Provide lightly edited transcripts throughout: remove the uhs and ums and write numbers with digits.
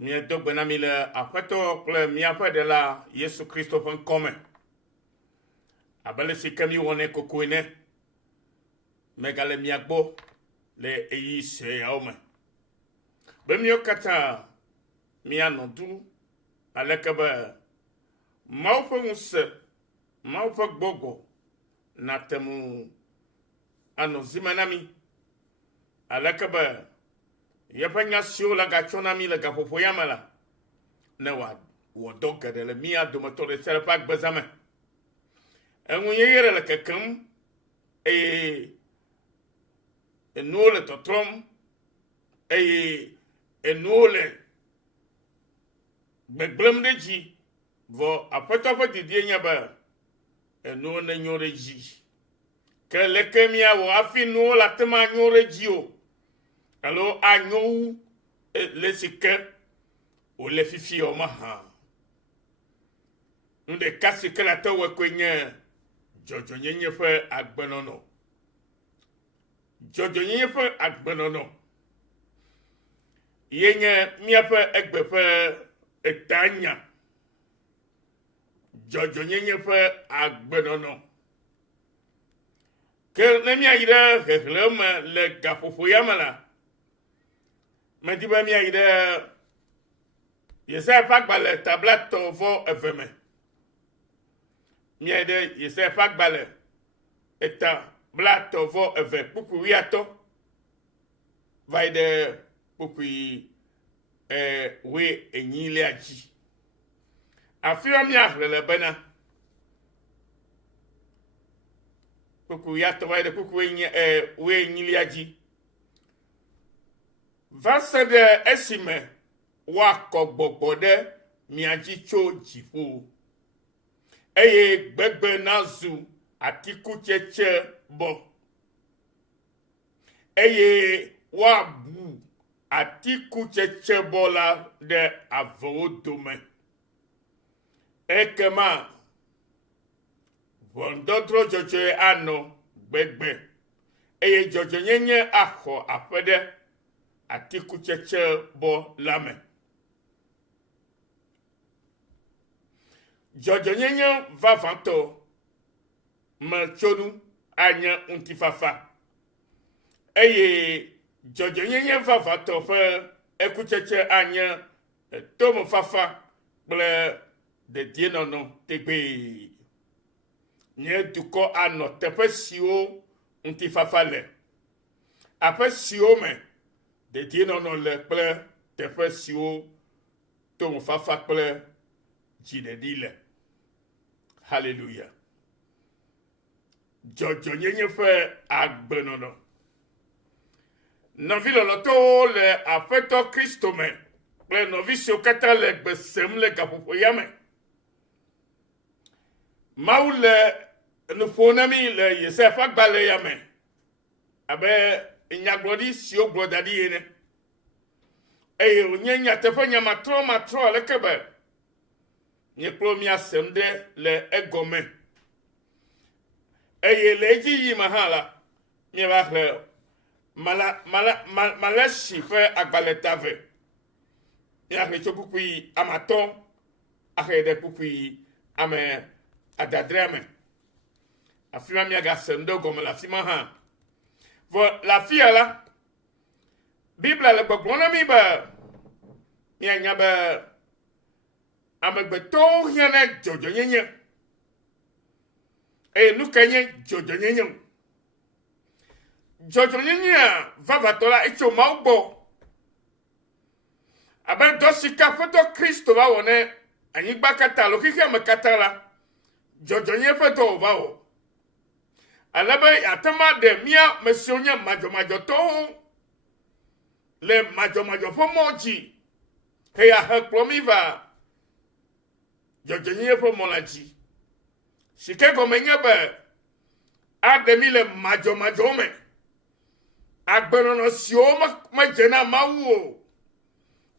Mie do gbena mi le aƒetɔ kple míaƒe ɖela Yesu Kristo ƒe ŋkɔme. Abe le si ke mi wɔnɛ kokoe ne. Megale mia gbɔ le eyi sueawo me. Be míawo katã míanɔ du aleke be Mawu ƒe ŋusẽ, Mawu ƒe gbɔgbɔ nate mu anɔ zime na mi. Aleke be yeƒe nya siwo le gatsɔ na mi le gaƒoƒo ya me la, ne wɔ dɔ geɖe le mía dometɔ ɖe sia ɖe ƒe agbeza me. Eŋunyeye ɖe le kekem eye enuwo le tɔtrɔm eye enuwo le gbegblẽm ɖe dzi vɔ aƒetɔ ƒe didie nye be enuwo nenyo ɖe dzi. Ke leke míawɔ hafi nuwo le ate ŋu anyo ɖe dzi o alo anyo wu le si ke wòle fifi o me hã. Nu ɖeka si ke le ate wɔe koe nye dzɔdzɔnyenye ƒe agbenɔnɔ. Dzɔdzɔnyenye ƒe agbenɔnɔ ye nye míaƒe egbe ƒe etanya. Dzɔdzɔnyenye ƒe agbenɔnɔ. Ke ne míayi ɖe hehlẽ me le gaƒoƒo ya me la, medi be míayi ɖe Yesaya ƒe agbalẽ tablatɔ vɔ eve me. Míayi ɖe Yesaya ƒe agbalẽ tablatɔ vɔ eve kpukpu wuiatɔ va yi ɖe kpukpu wuienyilia dzi. Afi ma míahlẽ le bena kpukpu wuiatɔ va yi ɖe kpukpu wuienyilia dzi. Va se ɖe esime woakɔ gbɔgbɔ ɖe mia dzi tso dziƒo eye gbegbe nazu atikutsetse bɔ eye woabu atikutsetse bɔ la ɖe avewo dome. Ekema ʋɔnudɔdrɔ̃ dzɔdzɔe anɔ gbegbe eye dzɔdzɔnyenye axɔ aƒe ɖe atikutsetse bɔ la me. Dzɔdzɔnyenye vavãtɔ metsonu anye ŋutifafa eye dzɔdzɔnyenye vavãtɔ ƒe ekutsetse anye tomefafa kple dedienɔnɔ tegbee. Nye dukɔ anɔ teƒe siwo ŋutifafa le, aƒe siwo me dedienɔnɔ le kple teƒe siwo tomefafa kple dziɖeɖi le. Hallelujah. Dzɔdzɔnyenye ƒe agbenɔnɔ. Nɔvi lɔlɔtɔwo le aƒetɔ Kristo me kple nɔvi siwo katã le gbe sem le gaƒoƒo ya me. Mawu le nu ƒo na mi le Yesaya ƒe agbalẽ ya me abe nyagblɔɖi siwo gblɔ da ɖi ene. Eye wònye nyateƒe nyamatrɔ aleke be nye kple mia sem ɖe le egɔme. Eye le edzi yi me hã la, míeva xlẽ Malesi ƒe agbalẽ tave. Míaxlẽ tso kpukpui amatɔ axe ɖe kpukpui ame adadrea me. Afi ma míagasem ɖe gɔme le afi ma hã. Vɔ le afia la, Biblia le gbɔgblɔm na mi be míanya be amegbetɔwo hiã ɖe dzɔdzɔnyenye. Eye nu ke nye dzɔdzɔnyenye? Dzɔdzɔnyenyea vavãtɔ la etso Mawu gbɔ. Abe dɔ si ke aƒetɔ Kristo va wɔ ne anyigba katã alo xexea me katã la, dzɔdzɔnyenye ƒe dɔ wòva wɔ. Ale be ate ŋu aɖe mía me siwo nye madzɔmadzɔtɔwo le madzɔmadzɔ ƒe mɔ dzi heya hekplɔ mi va dzɔdzɔnyenye ƒe mɔ la dzi. Si ke gɔme nye be aɖe mi le madzɔmadzɔwo me. Agbenɔnɔ siwo medze na Mawu o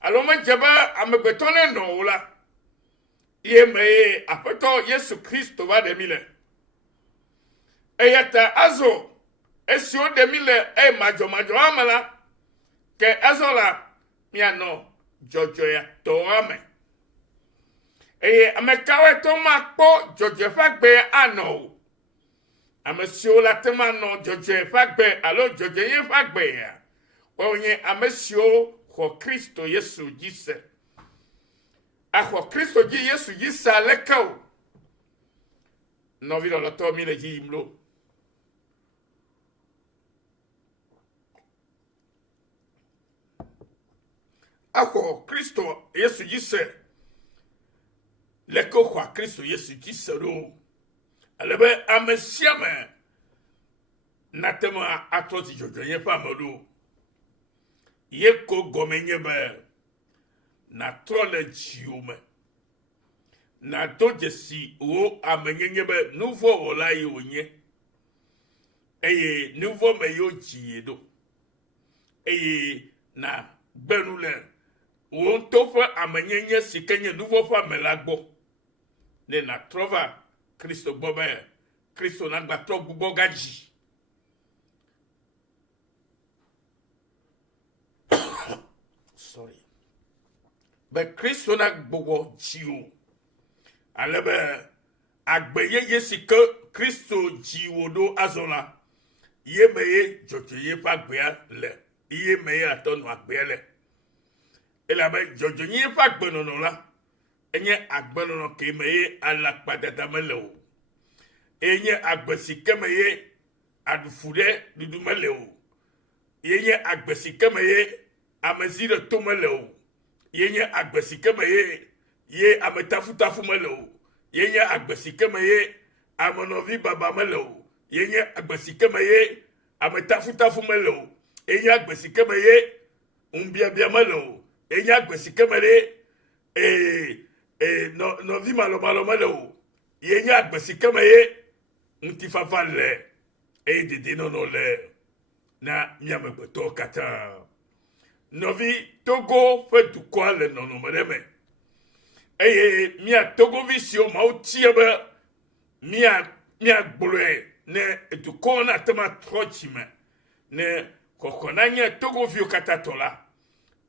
alo medze be amegbetɔ ne nɔ o la, ye mee aƒetɔ Yesu Kristo va ɖe mi le. Eya ta azɔ esiwo ɖe mi le madzɔmadzɔa me la, ke azɔ la míanɔ dzɔdzɔ ya tɔa me eye ame kawoe to makpɔ dzɔdzɔ ƒe agbe anɔ o ame siwo la te ma nɔ dzɔdzɔ ƒe agbe alo dzɔdzɔ ye ƒe agbe ya woawo nye ame siwo xɔ Kristo Yesu dzi se axɔ Kristo dzi Yesu dzi se aleke o nɔvi lɔlɔtɔ mi le dzi yim lo axɔ Kristo Yesu dzi se leke xɔa Kristo Yesu dzi se ɖo alebe ame sia me nate me atrɔ zi dzɔdzɔ ye ƒe ame ɖo ye ko gɔme nye be natrɔ le dziwo me nado dzesi wo amenyenye be nuvɔ wɔla yi wònye eye nuvɔ me yewo dzi ye ɖo eye na gbenu le wo ŋutɔ ƒe amenyenye si ke nye nuvɔ ƒe ame la gbɔ ne natrɔ va Kristo gbɔ be Kristo nagbatrɔ gbugbɔ gadzi sorry be Kristo nagbɔgbɔ dziwo alebe agbe yeye si ke Kristo dziwo ɖo azɔ la ye me ye dzɔdzɔ ye ƒe agbea le ye me ye atɔ nɔ agbea le elabe dzɔdzɔ ye ƒe agbenɔnɔ la enye agbenɔnɔ ke me ye alakpadada me le o enye agbe si ke me ye aɖufu ɖe ɖuɖu me le o ye nye agbe si ke me ye amezi ɖe to me le o ye nye agbe si ke me ye ametafutafu me le o ye nye agbe si ke me ye amenɔvi baba me le o ye nye agbe si ke me ye ametafutafu me le o ye nye agbe si ke me ye ŋubiabia me le o ye nye agbe si ke me ye nɔvi malɔmalɔ me le o ye nye agbe si ke me ye ŋutifafa le eye dedienɔnɔ le na miamegbetɔwo katã nɔvi Togo ƒe dukɔa le nɔnɔme ɖe me eye mia Togovi siwo Mawu tie be miagblɔe ne dukɔwo nate ma trɔ dzi me ne xɔxɔ na nye Togoviwo katã tɔ la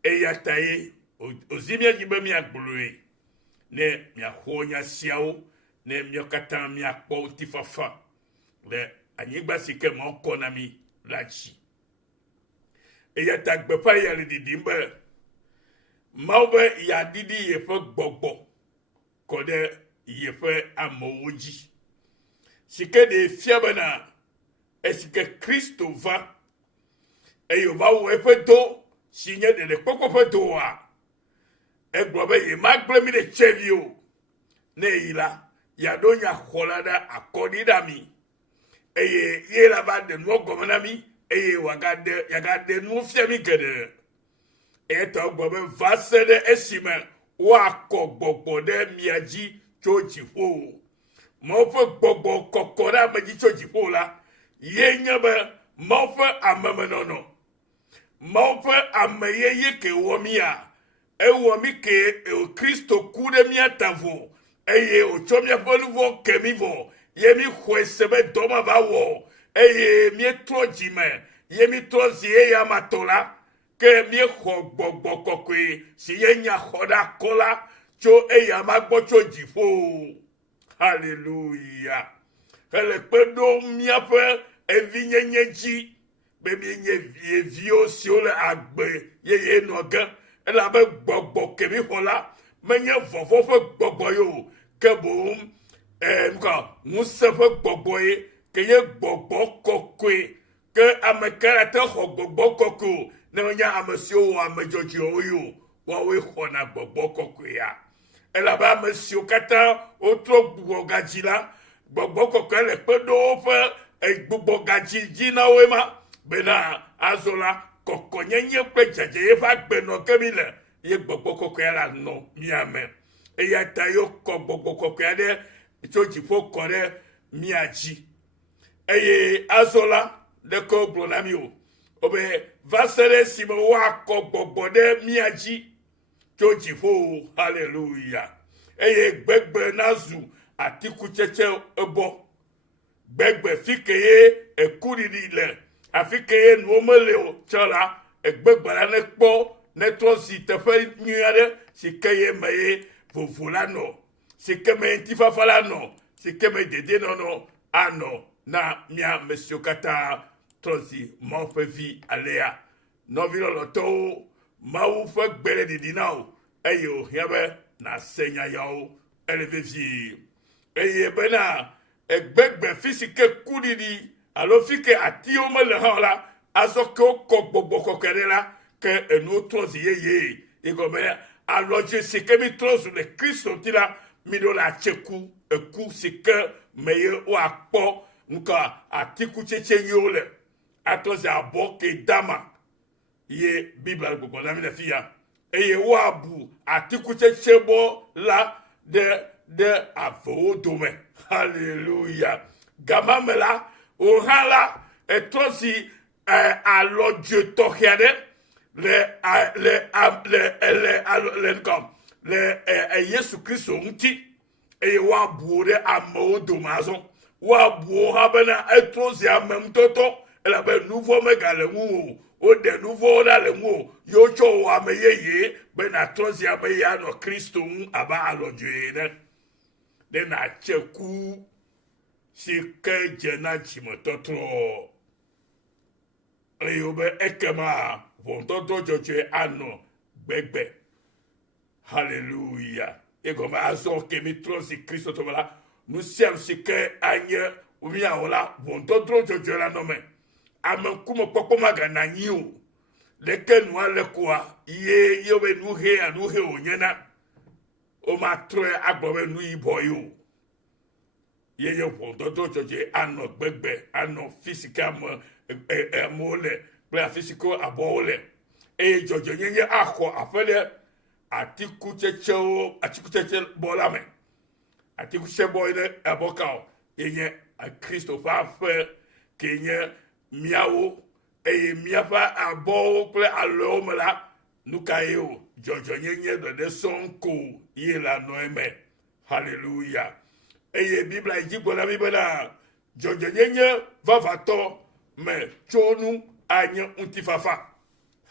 eya ta ye ozi mia dzi be miagblɔe ne miaxɔ nya siawo ne mia katã miakpɔ ŋutifafa le anyigba si ke Mawu kɔ na mi la dzi eya ta gbeƒã ya le ɖiɖim be Mawu be yeaɖiɖi yeƒe gbɔgbɔ kɔ ɖe yeƒe amewo dzi si ke ɖe fia bena esi ke Kristo va eye wòva wɔ eƒe do si nye ɖeɖekpɔkpɔ ƒe doa egblɔ be yemagblẽ mi ɖe tsevi o ne yi la yeaɖo nyaxɔla ɖe akɔɖi ɖe mi eye ye la va ɖe nuwo gɔme na mi eye yagaɖe nuwo fia mi geɖe eta gbɔ be va se ɖe esime woakɔ gbɔgbɔ ɖe mia dzi tso dziƒo Mawu ƒe gbɔgbɔ kɔkɔ ɖe ame dzi tso dziƒo la ye nye be Mawu ƒe amemenɔnɔ Mawu ƒe ameyeye ke wɔ mia ewɔ mi ke Kristo ku ɖe mia ta vo eye wòtsɔ miaƒe nu vɔ ke mi vɔ ye mi xɔe se be dɔ ma va wɔ eye mietrɔ dzime ye mitrɔ zi eyamatɔ la ke miexɔ gbɔgbɔ kɔkɔe si ye nya xɔ ɖe akɔ la tso eyama gbɔ tso dziƒo haleluya hele kpe ɖo miaƒe evinyenye dzi be mienye viwo siwo le agbe yeye nɔ ge elabe gbɔgbɔ ke mi xɔ la menye vɔvɔ ƒe gbɔgbɔ ye o ke boŋ ŋusẽ ƒe gbɔgbɔ ye ke ye gbɔgbɔ kɔkɔe ke ame ke la te xɔ gbɔgbɔ kɔkɔe o ne menye ame siwo wɔ ame dzɔdzɔewo yi o woawoe xɔna gbɔgbɔ kɔkɔea elabe ame siwo katã wotrɔ gbugbɔ gadzi la gbɔgbɔ kɔkɔe le kpe ɖo woƒe gbugbɔ gadzi dzi na woe ma bena azɔ la kɔkɔnyenye kple dzedze ƒe agbenɔ ke mi le ye gbɔgbɔ kɔkɔe la nɔ mia me eya ta yokɔ gbɔgbɔ kɔkɔe ɖe tso dziƒo kɔ ɖe mia dzi eye azɔ la ɖeke wogblɔ na mi o wobe va se ɖe esime woakɔ gbɔgbɔ ɖe mia dzi tso dziƒo haleluya eye gbegbe nazu atikutsetse ebɔ gbegbe fi ke ye ekuɖiɖi le afi ke ye nuwo mele o tsɔ la egbegbe la ne kpɔ ne trɔsi teƒe nyui aɖe si ke ye me ye vovo la nɔ, si ke me ŋutifafa la nɔ, si ke me dedienɔnɔ anɔ na mia ame siwo katã trɔsi Mawu ƒe vi alea. Nɔvi lɔlɔtɔwo, Mawu ƒe gbe le ɖiɖi na wo eye wòhiã be nàse nya yawo ele vevie. Eye bena egbegbe fi si ke kuɖiɖi alo fi ke atiwo mele hã o la, azɔ ke wokɔ gbɔgbɔ kɔkɔe ɖe la, ke enuwo trɔ zi yeye. Egɔme alɔdze si ke mi trɔ zu le Kristo ŋuti la, mi ɖo le atseku, eku si ke me ye woakpɔ ŋkɔ atikutsetse nyuiwo le. Atrɔ zi abɔ ke dama ye Biblia le gbɔgbɔ na mi le fi ya. Eye woabu atikutsetse bɔ la ɖe avewo dome. Hallelujah. Gama me la, wohã la, etrɔ zi alɔdze tɔxɛ aɖe le Yesu Kristo ŋuti. Eye woabu ɖe amewo dome azɔ. Woabu hã bena etrɔ zi ame ŋutɔtɔ elabe nu vɔ̃ megale ŋu o. Woɖe nu vɔ̃wo ɖa le ŋu o. Ye wotsɔ wɔ ame yeye bena trɔ zi ame yeye anɔ Kristo ŋu abe alɔdze ene. Ne nàtse ku si ke dze na dzimetɔtrɔ. Eye wobe ekema ʋɔnudɔdrɔ̃ dzɔdzɔe anɔ gbegbe. Hallelujah. Egɔme azɔ ke mi trɔ zi Kristo tɔme la, nu sia nu si ke anye miawɔ la, ʋɔnudɔdrɔ̃ dzɔdzɔe la nɔ me. Ame ŋkume kpɔkpɔ magana nyi o. Leke nua le koa, ye wobe nu he wònye na. Womatrɔe agblɔ be nu yibɔ ye o. Ye ʋɔnudɔdrɔ̃ dzɔdzɔe anɔ gbegbe, anɔ fi si ke amewo le kple afi si ke abɔwo le. Eye dzɔdzɔenyenye axɔ aƒe ɖe atikutsetse bɔ la me. Atikutsetse bɔ ɖe abɔka o. Ye nye Kristo ƒe aƒe ke nye miawo. Eye miaƒe abɔwo kple alɔewo me la, nu ka ye o? Dzɔdzɔenyenye ɖeɖe sɔŋ ko ye le anɔ eme. Hallelujah. Eye Biblia yi dzi gblɔ na mi bena dzɔdzɔenyenye vavatɔ me tso nu anye ŋutifafa.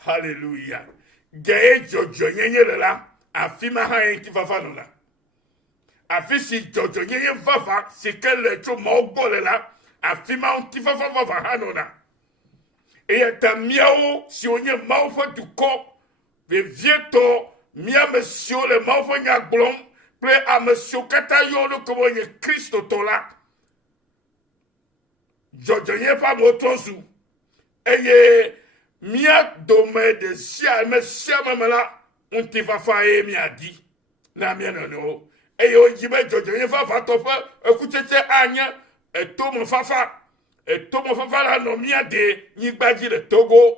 Hallelujah. Ge dzɔdzɔenyenye le la, afi ma hã ye ŋutifafa nɔna. Afi si dzɔdzɔenyenye vava si ke le tso Mawu gbɔ le la, afi ma ŋutifafa vava hã nɔna. Eye ta miawo siwo nye Mawu ƒe dukɔ vevietɔ, miame siwo le Mawu ƒe nya gblɔm kple ame siwo katã yɔ ɖo ke be nye Kristotɔ la, dzɔdzɔenyenye ƒe amewo trɔ zu. Eye mia dome ɖe sia ame me la, ŋutifafa ye miaɖi na mia nɔnɔewo. Eye wodzi be dzɔdzɔenyenye vavatɔ ƒe ekutsetse anye etomefafa. Etomefafa la nɔ mia de nyigba dzi le Togo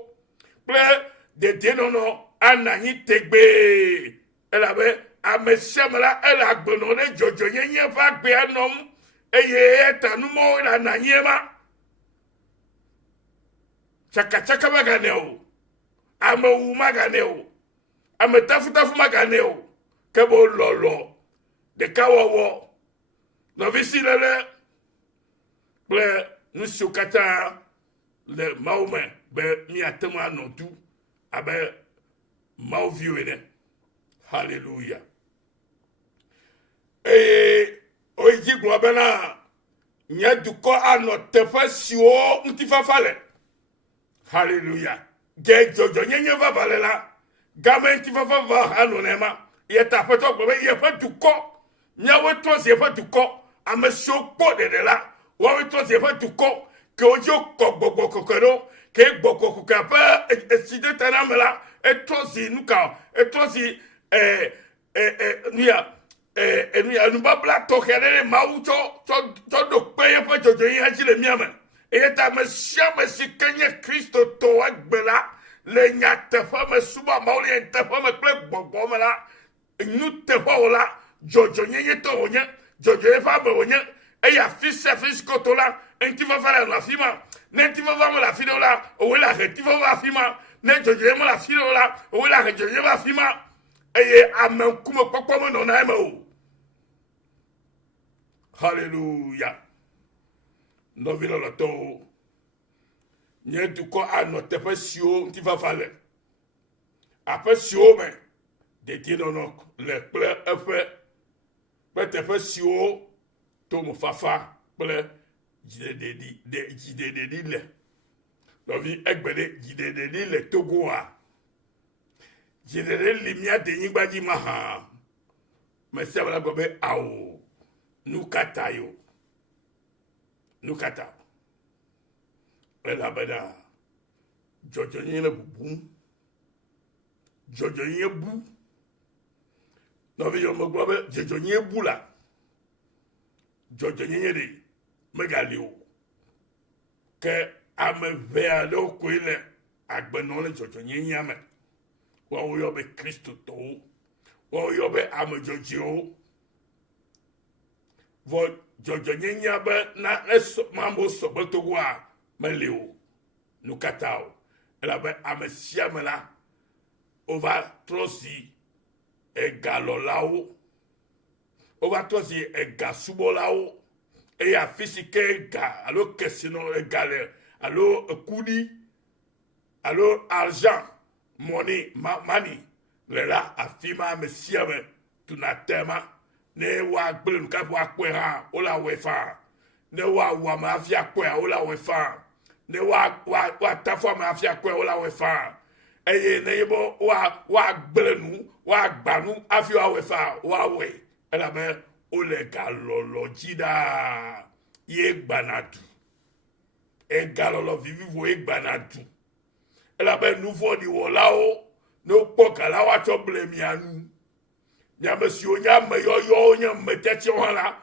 kple dedienɔnɔ ana anyi tegbee. Elabe ame sia ame la ele agbenɔ ɖe dzɔdzɔenyenye ƒe agbea nɔm. Eye eta numɔwo le ana anyi ema. Tsakatsaka magane o. Amewu magane o. Ametafutafu magane o. Ke bo lɔlɔ ɖeka wɔwɔ nɔvisi lele kple nu siwo katã le Mawu me be miate ŋu anɔ du abe Mawuviwo ene. Hallelujah. Eye woyi dzi gblɔ bena nye dukɔ anɔ teƒe siwo ŋutifafa le. Hallelujah. Ge dzɔdzɔenyenye vava le la, game ŋutifafa va hã nɔ ema. Ye ta Aƒetɔ gblɔ be yeƒe dukɔ, miawoe trɔ zi yeƒe dukɔ, ame siwo kpɔ ɖeɖe la, woawoe trɔ zi yeƒe dukɔ, ke wodzi wokɔ gbɔgbɔ kɔkɔe ɖo, ke gbɔgbɔ kɔkɔe ƒe esi ɖe ta na me la, etrɔ zi nuka, etrɔ zi nubabla tɔxɛ ɖe Mawu tsɔ ɖo kpe yeƒe dzɔdzɔenyenye dzi le mia me. Eye ta ame sia ame si ke nye Kristotɔ egbe la, le nyateƒe me subɔ Mawu le nyateƒe me kple gbɔgbɔ me la, nuteƒe la, dzɔdzɔenyenye tɔ wònye, dzɔdzɔenye ƒe ame wònye. Eye afi sia afi si koto la, ŋutifafa le afi ma. Ne ŋutifafa me le afi ɖewo la, òwoe le ahe ŋutifafa afi ma. Ne dzɔdzɔenye me le afi ɖewo la, òwoe le ahe dzɔdzɔenye ƒe afi ma. Eye ame ŋkume kpɔkpɔ me nɔna eme o. Hallelujah. Nɔvi lɔlɔtɔwo, nye dukɔ anɔ teƒe siwo ŋutifafa le. Après siwo me dedinono le kple eƒe kple teƒe siwo to mo fafa kple dziɖeɖeɖi le. Nɔvi egbe ɖe dziɖeɖeɖi le Togoa. Dziɖeɖeɖi li mía denyigba dzi mahã. Mesia bela gbe be awo nukata yo. Nukata. Elabena dzɔdzɔnyenye le bubum. Dzɔdzɔnyenye bu. Nɔvi yɔ megblɔ be dzɔdzɔnyenye bu la. Dzɔdzɔnyenye ɖe megali o. Ke ame ʋɛ aɖewo koe le agbenɔ le dzɔdzɔnyenyea me. Woawo yɔ be kristotɔwo. Woawo yɔ be ame dzɔdzɔewo. Vɔ dzɔdzɔnyenyea be na mamewo sɔgbe Togoa meli o. Nukata o. Elabe ame sia me la wova trɔ si egalɔlawo. Wova trɔ si egasubɔlawo. Eye afi si ke ega alo kesinɔ ega le alo ekudi alo argent money le la afi ma ame sia me tuna tema ne woagble nu kaƒe woakpɔe hã wola wɔe faa ne woawu ame hafi akpɔe wola wɔe faa ne woatafɔ ame hafi akpɔe wola wɔe faa eye ne ye be woagble nu woagba nu hafi woawɔe faa woawɔe elabe wole galɔlɔ dzi ɖaa ye gbana du egalɔlɔ vivivo ye gbana du elabe nuvɔɖi wɔlawo ne wokpɔ gala woatsɔ ble mia nu miame siwo nye ame yɔyɔwo nye metetsiwo hã la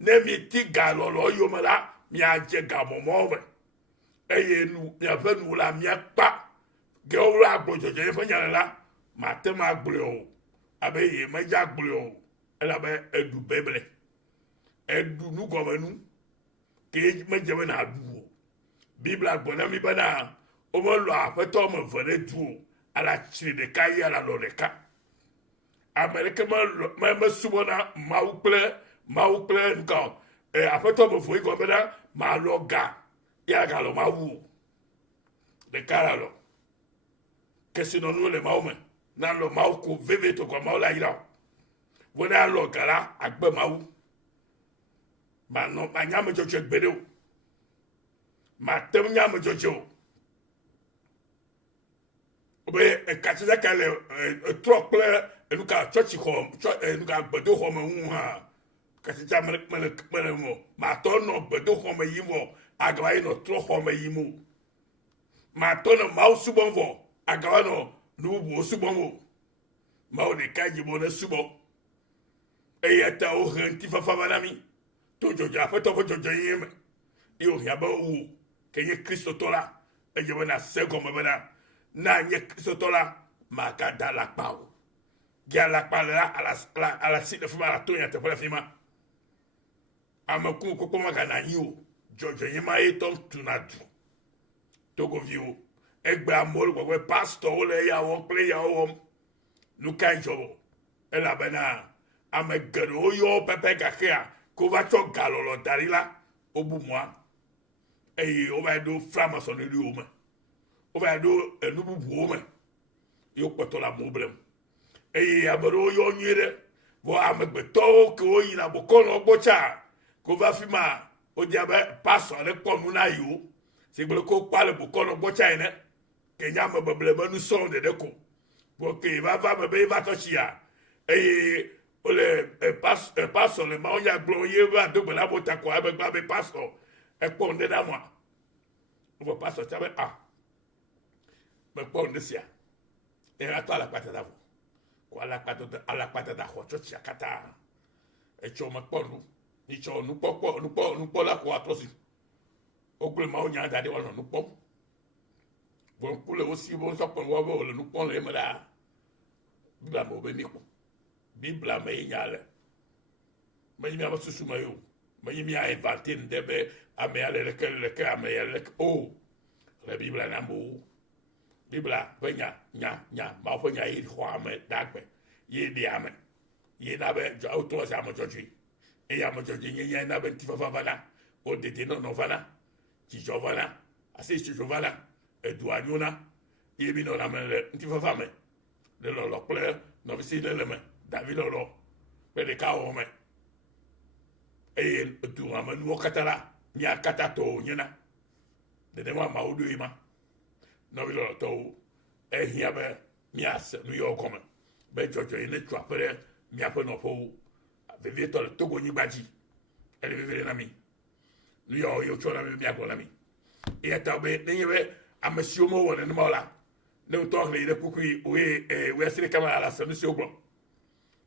ne mieti galɔlɔ yome la miadze gamɔmɔ me eye miaƒe nu la miakpa ge wo agblɔ dzɔdzɔnye ƒe nya le la mate ma agblɔe o abe ye medze agblɔe o elabe eɖu beble eɖu nugɔme nu ke medze be na ɖu o bibla gblɔ na mi bena womelɔ aƒetɔ me eve ɖe du o ala tsri ɖeka yi ala lɔ ɖeka ame ɖeke mesubɔna mawu kple nukɔ aƒetɔ me eve yi gɔme bena malɔ ga ya galɔ mawu o ɖeka la lɔ kesinɔnuwo le mawu me na lɔ mawu ko vevie to kɔ mawu la yira o wone alɔ ga la agbe mawu manɔ manyame dzɔdzɔe gbe ɖe o matem nyame dzɔdzɔe o be ekatsaka le etrɔ kple enuka tsɔtsi xɔ enuka gbedoxɔ me ŋu hã katsaka mele mo matɔ nɔ gbedoxɔ me yim vɔ agaba yi nɔ trɔxɔ me yim o matɔ nɔ mawu subɔm vɔ agaba nɔ nu bubuwo subɔm o mawu ɖeka dzibo ne subɔ eye ta wohe ŋutifafa va na mi to dzɔdzɔ aƒetɔ ƒe dzɔdzɔnyenye me ye wohiã be wo ke nye kristotɔ la edze be na se gɔme bena na nye kristotɔ la magada alakpa o ge alakpa le la ala si le fi ma ala to nya teƒe le fi ma ameku kpɔkpɔ magana anyi o dzɔdzɔnyenye ma ye tɔ tuna du togoviwo egbe amewo le gbɔgbe pastɔwo le eya wɔm kple eyawo wɔm nu ka dzɔ bɔ elabena ame geɖewo yɔ pɛpɛ gakea ko va tsɔ galɔlɔ da ɖi la wobu mɔa eye wova yi ɖo framasɔneliwo me wova yi ɖo enu bubuwo me yewo kpɔtɔ le amewo blem eye ame ɖewo yɔ nyuie ɖe vɔ amegbetɔwo ke woyina bokɔnɔ gbɔ tsa ko va fi ma wodia be pasɔ aɖe kpɔ nu na yiwo si gble ko kpa le bokɔnɔ gbɔ tsa ene ke nye ame bebleme nu sɔŋ ɖeɖe ko vɔ ke va va me be va tɔ tsia eye wole pastor le mawo nya gblɔ ye va do gbe la bo ta ko abe gba be pastor ekpɔ nde da moa wo pastor tsa be me kpɔ nde sia e ato ala kpata da vo ko ala kpata da xɔ tsɔ tsia kata etsɔ me kpɔ nu ni tsɔ nu kpɔ la ko atrɔ si o gble mawo nya da de wɔ nu kpɔ bon kule aussi bon so ko wo be le nu kpɔ le me da bibla mo be mi ko bibla me nyale me mi aba susu me yo me mi a inventé ndebe ame ale le ke ame le o le bibla na mo bibla be nya ma fo nya yi ho ame dagbe ye di ame ye na be auto sa mo joji e ya mo joji nya na be tifafa vana o de no vana ti jovana asi ti jovana e duanyona ye bi no na me tifafa me de lolo kple nɔvisi le me David lolo kple ɖeka wɔ me eye du amenuwo katã la mia katã tɔwo nye na nenema mawo ɖoe ma nɔvi lɔlɔtɔwo ehia be miase nu yewo gɔme be dzɔdzɔ yi ne tso aƒe ɖe miaƒe nɔƒewo vevietɔ le Togonyigba dzi ele vevie na mi nu yewo tsɔ na mi miagblɔ na mi eya ta be nenye be ame siwo mewɔ nenema o la ne ŋutɔ xlẽ yi ɖe kukui woe asi ɖeka me la se nu siwo gblɔ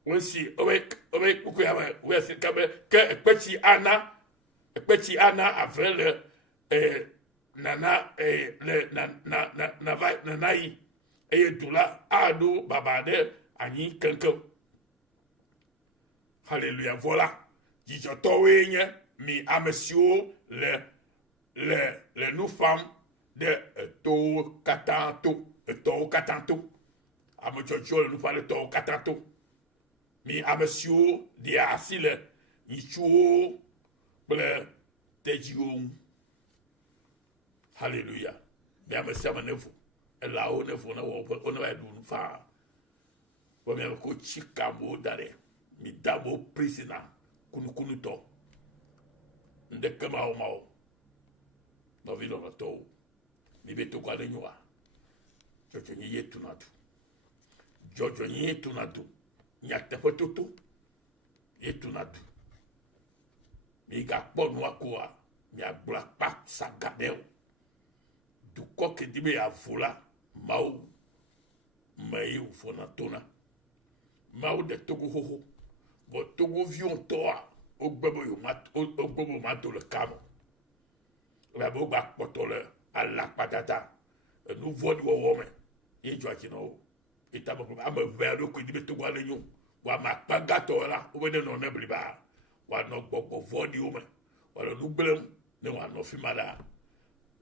wonsi wobe kuku ya me woe asi ɖeka be ke ekpetsi ana ave le nana le nana yi eye du la aɖo baba ɖe anyi keŋkeŋ haleluya vɔ la dzidzɔtɔwoe nye mi ame siwo le nu fam ɖe etɔwo katã to etɔwo katã to ame dzɔdzɔwo le nu fam ɖe etɔwo katã to mi ame siwo ɖea asi le nyitsuwo kple tedziwo ŋu haleluya mi ame sia ame nevo elawo nevo ne wɔ wo ne va ɖu nu faa be mi ame ko tsi kamewo da ɖe mi da mo prisina kunukunutɔ ŋdeke mawo nɔvi lɔlɔtɔwo mi be Togo aɖe nyoa dzɔdzɔnyenye tuna du dzɔdzɔnyenye tuna du nyateƒe toto ye tuna du mi gakpɔ nua koa miagblɔ akpa saga ɖe o dukɔ ke di be yeavu la mawu me ye wòfɔna tona mawu ɖe Togo xoxo vɔ Togoviwo tɔa wogbe be womato le kame elabe wogba kpɔtɔ le alakpadada enu vɔ̃ɖi wɔwɔ me ye dzɔ atsi na wo eta be ame ʋe aɖewo koe di be Togo aɖe nyo wɔ ame akpa gãtɔ la wobe ne nɔ ne bliba wòanɔ gbɔgbɔ vɔ̃ɖiwo me wòanɔ nu gblẽm ne wòanɔ fi ma ɖa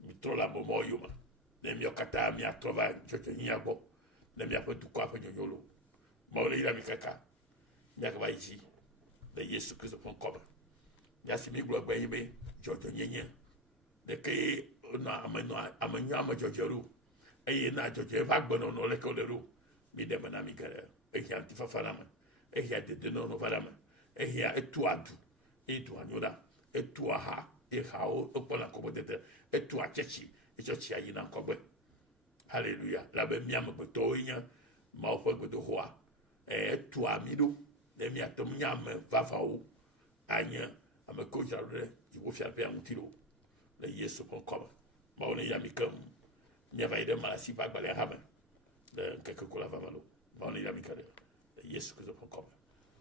mi trɔ le ame mawo yome ne miawo katã miatrɔ va dzɔdzɔnyia gbɔ ne miaƒe dukɔa ƒe nyonyolo mawo le yra mi kaka miagava yi dzi le Yesu Kristo ƒe ŋkɔme miasi mi gblɔ gbe yi be dzɔdzɔnyenye ɖeke ye ame nyɔ ame dzɔdzɔ ɖo eye na dzɔdzɔ ƒe agbenɔnɔ leke wole ɖo mi ɖe me na mi geɖe ehia ŋutifafa na me ehia dedenɔnɔ va na me ehia etua du eye dua nyo ɖa etua ha eye hawo ekpɔna kɔkɔdede etua tsɛtsi etsɔtsia yina ŋkɔgbe haleluya labe mi amegbetɔwo nye mawo ƒe gbedoxɔa etua mi ɖo ne miate ŋu nye ame vavawo anye ame kewo dzra ɖo ɖe dziƒofiaɖoƒea ŋuti ɖo le Yesu ƒe ŋkɔme mawo ne ya mi kem miava yi ɖe Malasi ƒe agbalẽa hã me le ŋkeke ko la va me lo mawo ne ya mi ke ɖe le Yesu Kristo ƒe ŋkɔme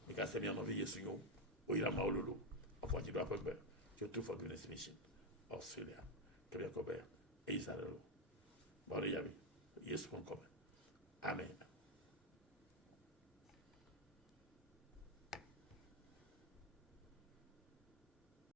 mi gase mia nɔvi Yesu nyo woyra mawo lolo afɔdziɖoa ƒe gbe tso True Forgiveness Mission Australia kebe Israel lo mawo ne ya mi Yesu ƒe ŋkɔme amen.